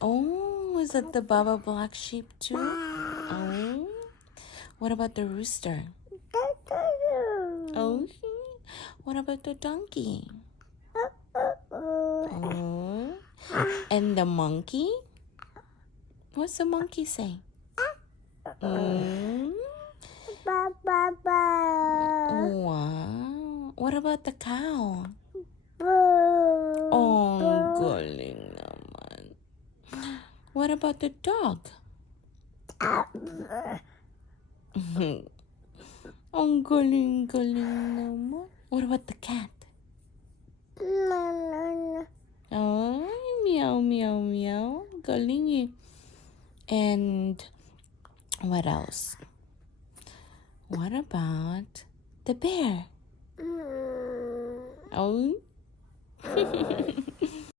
Oh, is that the Baba black sheep too? Oh. What about the rooster? Oh. What about the donkey? Oh. And the monkey? What's the monkey say? Mm. Wow. What about the cow? Oh, galing naman. What about the dog? Ang galing-galing naman. What about the cat? Oh, meow, meow, meow. Galing eh. And what else? What about the bear? Oh.